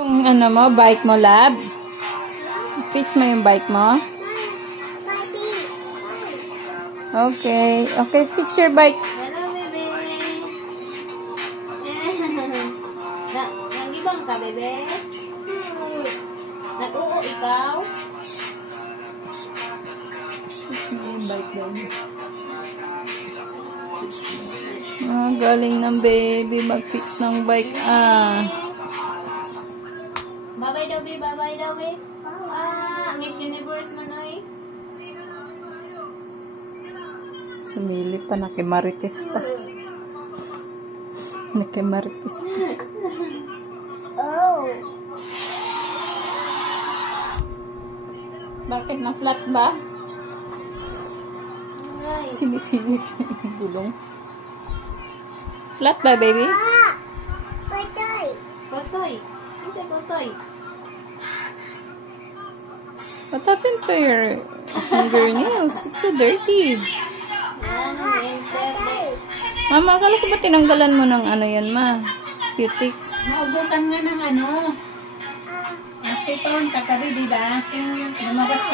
Yung ano mo, bike mo, lab? Fix mo yung bike mo? Okay. Okay, fix your bike. Hello, bebe. Nag-ibang ka, bebe? Nag-oo ikaw? Fix mo yung bike daw. Galing ng baby mag-fix ng bike. Babay daw, be. Babay daw, be. Miss Universe man, oy. Sumilip pa, nakimarites pa. Nakimarites pa. Oh. Bakit na-flat ba? Ay. Sinisilip yung gulong. Flat ba, baby? Kotoy. Kasi kotoy. What happened to your fingernails? It's so dirty. Mama, akala ko ba tinanggalan mo ng ano yan, ma? Cutics. Naubusan nga ng ano. Asipon, kakari, diba? Lumabas